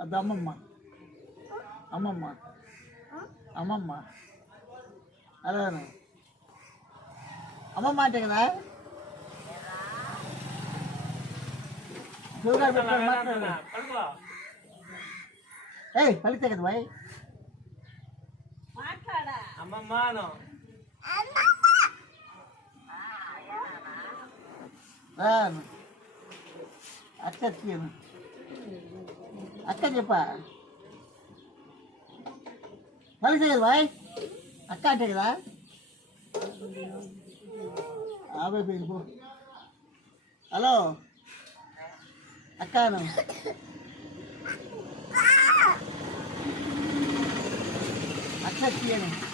అది అమ్మమ్మ అమ్మమ్మ అమ్మమ్మ అదే అమ్మమ్మ అంటే కదా ఏయ్ పలితే కదా బాయ్ అమ్మమ్మాను అక్క అక్క చెప్పా పలితే కదా బాయ్ అక్క అంటే కదా పో హలో అక్కను అక్క